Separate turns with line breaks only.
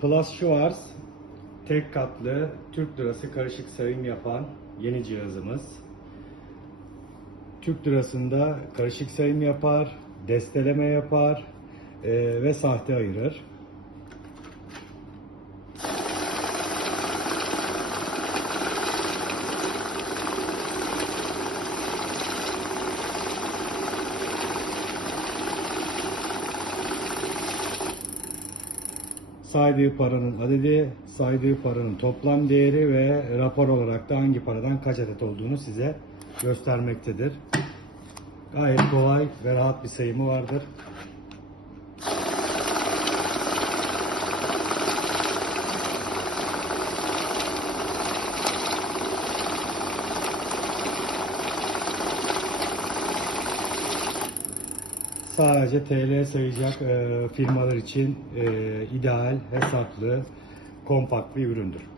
Plus Schwarz tek katlı Türk lirası karışık sayım yapan yeni cihazımız. Türk lirasında karışık sayım yapar, desteleme yapar e, ve sahte ayırır. Saydığı paranın adedi, saydığı paranın toplam değeri ve rapor olarak da hangi paradan kaç adet olduğunu size göstermektedir. Gayet kolay ve rahat bir sayımı vardır. Sadece TL sayacak e, firmalar için e, ideal, hesaplı, kompakt bir üründür.